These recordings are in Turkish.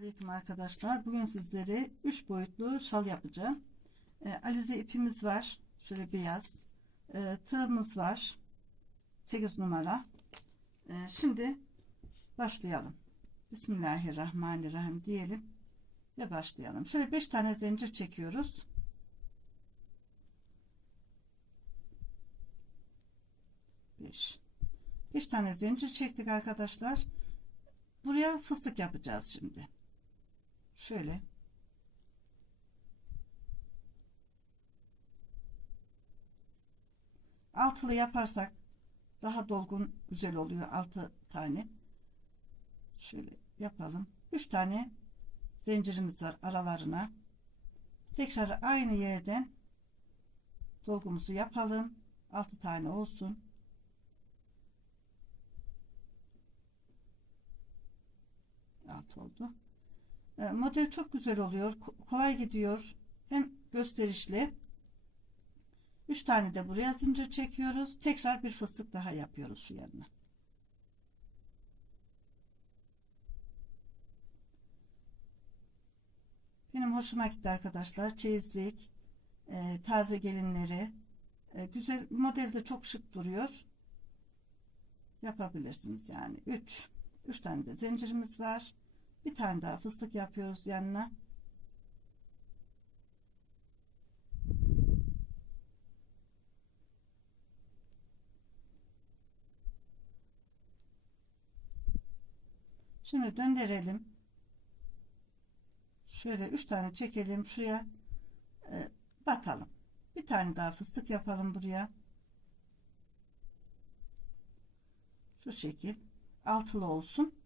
Aleyküm arkadaşlar. Bugün sizlere 3 boyutlu şal yapacağım. E, alize ipimiz var. Şöyle beyaz. E, tığımız var. 8 numara. E, şimdi başlayalım. Bismillahirrahmanirrahim diyelim ve başlayalım. Şöyle 5 tane zincir çekiyoruz. Beş. Beş tane zincir çektik arkadaşlar. Buraya fıstık yapacağız şimdi. Şöyle. Altılı yaparsak daha dolgun güzel oluyor. Altı tane. Şöyle yapalım. Üç tane zincirimiz var aralarına. Tekrar aynı yerden dolgumuzu yapalım. Altı tane olsun. alt oldu. E, model çok güzel oluyor. Kolay gidiyor. Hem gösterişli. 3 tane de buraya zincir çekiyoruz. Tekrar bir fıstık daha yapıyoruz şu yanına. Benim hoşuma gitti arkadaşlar. Çeyizlik, e, taze gelinleri. E, güzel model de çok şık duruyor. Yapabilirsiniz yani. 3 3 tane de zincirimiz var. Bir tane daha fıstık yapıyoruz yanına. Şimdi döndürelim. Şöyle üç tane çekelim. Şuraya e, batalım. Bir tane daha fıstık yapalım buraya. Şu şekil altılı olsun.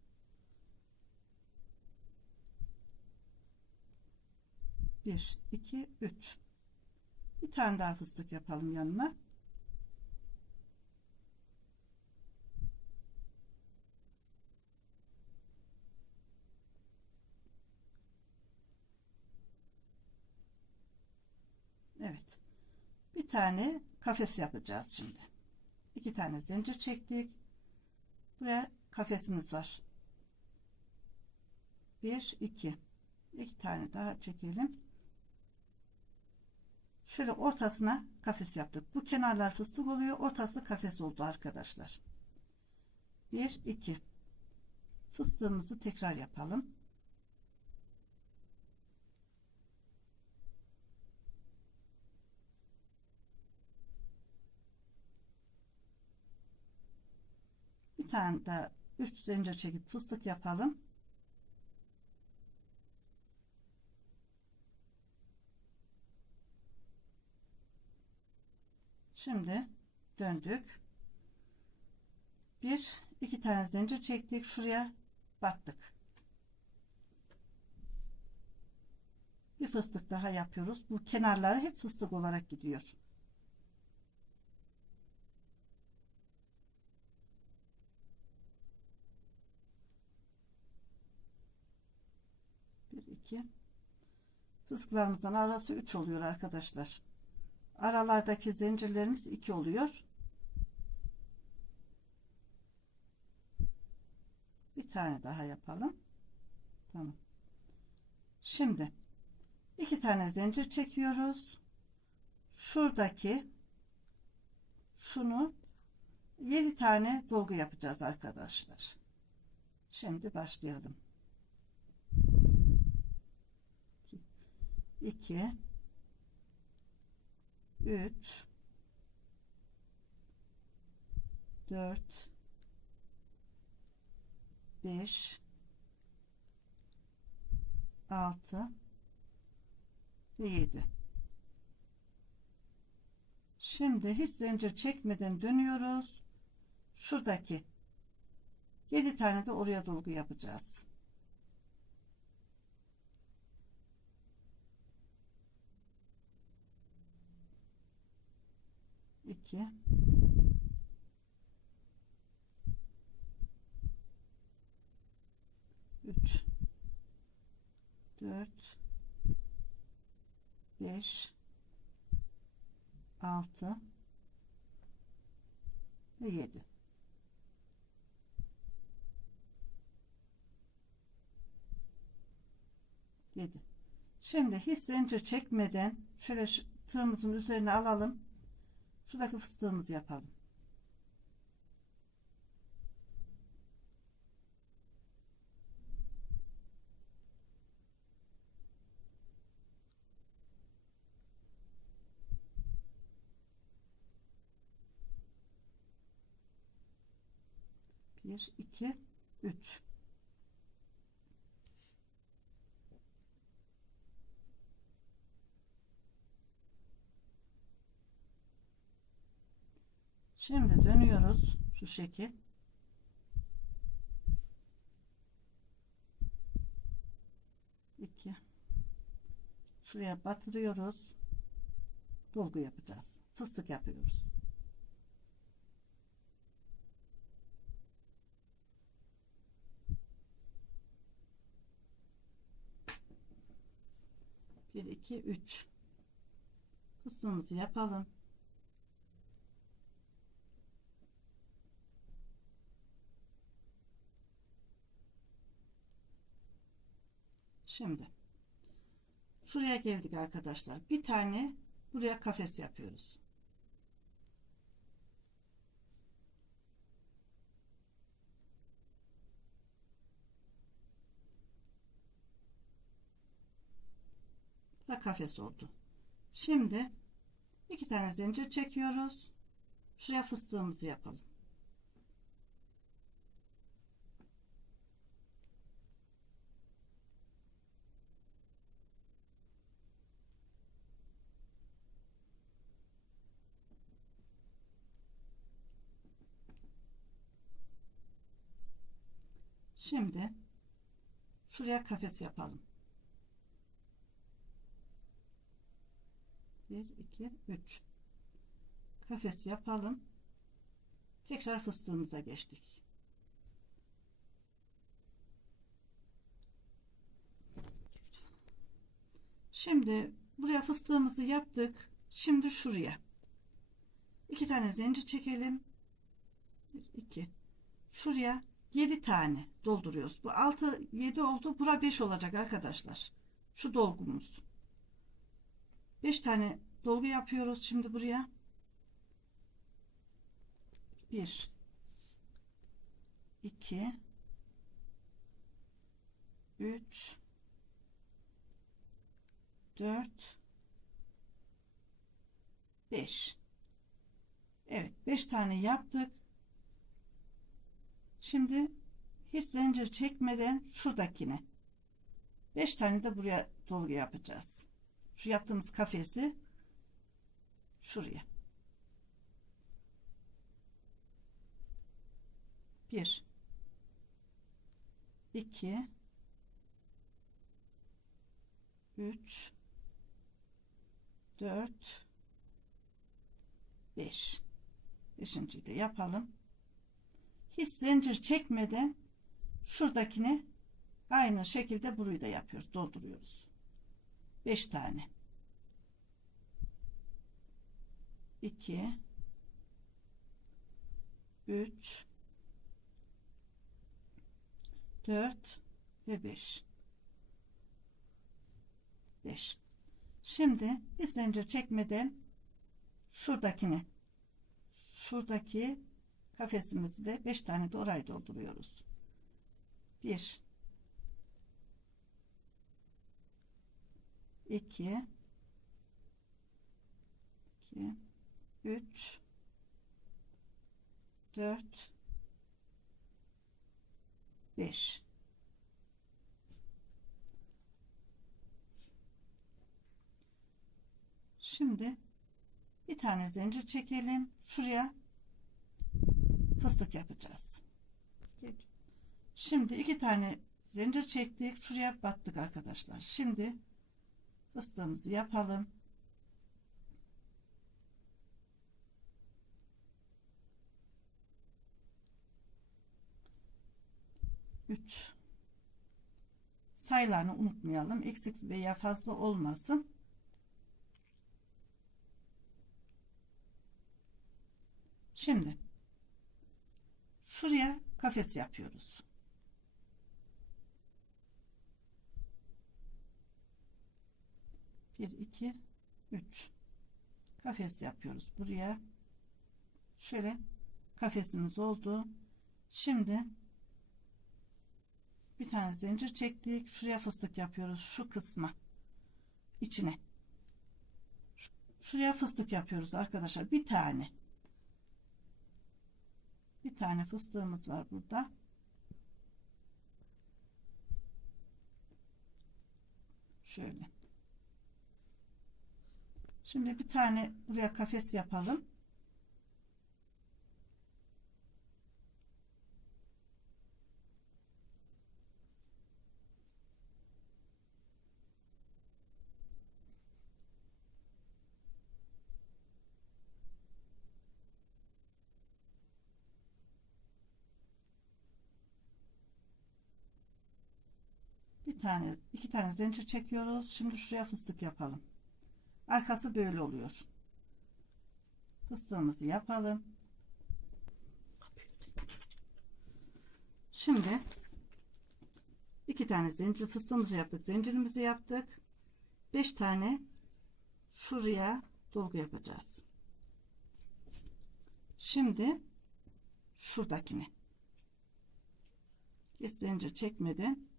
Bir, iki, üç. Bir tane daha fıstık yapalım yanına. Evet. Bir tane kafes yapacağız şimdi. İki tane zincir çektik. Buraya kafesimiz var. Bir, iki. İki tane daha çekelim. Şöyle ortasına kafes yaptık. Bu kenarlar fıstık oluyor. Ortası kafes oldu arkadaşlar. Bir, iki. Fıstığımızı tekrar yapalım. Bir tane de 3 zincir çekip fıstık yapalım. Şimdi döndük. Bir, iki tane zincir çektik. Şuraya battık. Bir fıstık daha yapıyoruz. Bu kenarları hep fıstık olarak gidiyor. Bir, iki. Fıstıklarımızın arası 3 oluyor arkadaşlar. Aralardaki zincirlerimiz 2 oluyor. Bir tane daha yapalım. Tamam. Şimdi iki tane zincir çekiyoruz. Şuradaki şunu 7 tane dolgu yapacağız arkadaşlar. Şimdi başlayalım. 2 3 4 5 6 ve 7 şimdi hiç zincir çekmeden dönüyoruz. Şuradaki 7 tane de oraya dolgu yapacağız 2 3 4 5 6 ve 7 7 şimdi hiç zincir çekmeden şöyle tığımızın üzerine alalım şuradaki fıstığımızı yapalım. Bir iki üç Şimdi dönüyoruz şu şekil. İki. Şuraya batırıyoruz. Dolgu yapacağız. Fıstık yapıyoruz. Bir, iki, üç. Fıstığımızı yapalım. Şimdi şuraya geldik arkadaşlar. Bir tane buraya kafes yapıyoruz. Ve kafes oldu. Şimdi iki tane zincir çekiyoruz. Şuraya fıstığımızı yapalım. Şimdi şuraya kafes yapalım. 1 2 3 kafes yapalım. Tekrar fıstığımıza geçtik. Şimdi buraya fıstığımızı yaptık. Şimdi şuraya. iki tane zincir çekelim. 2 Şuraya 7 tane dolduruyoruz. Bu 6 7 oldu. Bura 5 olacak arkadaşlar. Şu dolgumuz. 5 tane dolgu yapıyoruz şimdi buraya. 1 2 3 4 5 Evet 5 tane yaptık. Şimdi hiç zincir çekmeden şuradakine. 5 tane de buraya dolgu yapacağız. Şu yaptığımız kafesi şuraya. 1 2 3 4 5 Beşinciyi de yapalım hiç zincir çekmeden şuradakini aynı şekilde burayı da yapıyoruz dolduruyoruz. 5 tane. 2 3 4 ve 5 5 şimdi bir zincir çekmeden şuradakini şuradaki kafesimizi de 5 tane de orayı dolduruyoruz. 1 2 2 3 4 5 Şimdi bir tane zincir çekelim. Şuraya fıstık yapacağız. Şimdi iki tane zincir çektik. Şuraya battık arkadaşlar. Şimdi fıstığımızı yapalım. Üç. Sayılarını unutmayalım. Eksik veya fazla olmasın. Şimdi şuraya kafes yapıyoruz. 1 2 3 kafes yapıyoruz buraya. Şöyle kafesimiz oldu. Şimdi bir tane zincir çektik. Şuraya fıstık yapıyoruz şu kısma. İçine. Şuraya fıstık yapıyoruz arkadaşlar. Bir tane bir tane fıstığımız var burada. Şöyle. Şimdi bir tane buraya kafes yapalım tane iki tane zincir çekiyoruz. Şimdi şuraya fıstık yapalım. Arkası böyle oluyor. Fıstığımızı yapalım. Şimdi iki tane zincir fıstığımızı yaptık zincirimizi yaptık. Beş tane şuraya dolgu yapacağız. Şimdi şuradakini. Hiç zincir çekmeden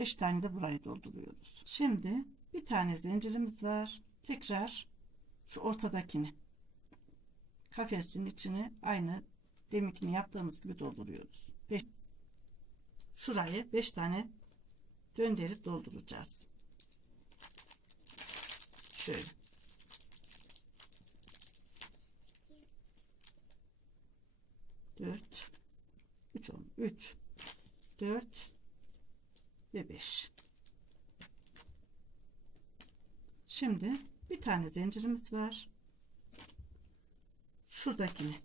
5 tane de burayı dolduruyoruz. Şimdi bir tane zincirimiz var. Tekrar şu ortadakini kafesin içine aynı deminkini yaptığımız gibi dolduruyoruz. Beş, şurayı 5 tane döndürüp dolduracağız. Şöyle. Dört, üç, on, üç, dört, ve 5. Şimdi bir tane zincirimiz var. Şuradakini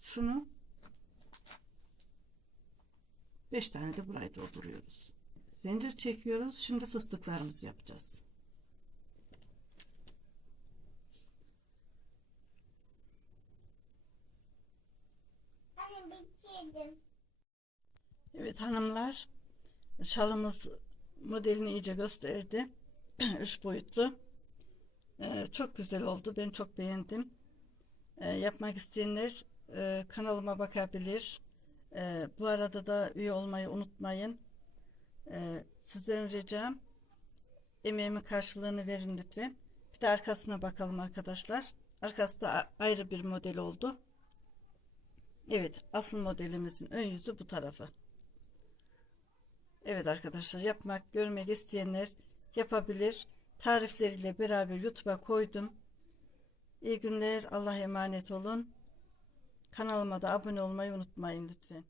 şunu 5 tane de burayı dolduruyoruz. Zincir çekiyoruz. Şimdi fıstıklarımızı yapacağız. Bitirdim. Evet hanımlar şalımız modelini iyice gösterdi. Üç boyutlu. Ee, çok güzel oldu. Ben çok beğendim. Ee, yapmak isteyenler e, kanalıma bakabilir. Ee, bu arada da üye olmayı unutmayın. Ee, sizden ricam emeğimin karşılığını verin lütfen. Bir de arkasına bakalım arkadaşlar. Arkası da ayrı bir model oldu. Evet, asıl modelimizin ön yüzü bu tarafı. Evet arkadaşlar yapmak, görmek isteyenler yapabilir. Tarifleriyle beraber YouTube'a koydum. İyi günler. Allah'a emanet olun. Kanalıma da abone olmayı unutmayın lütfen.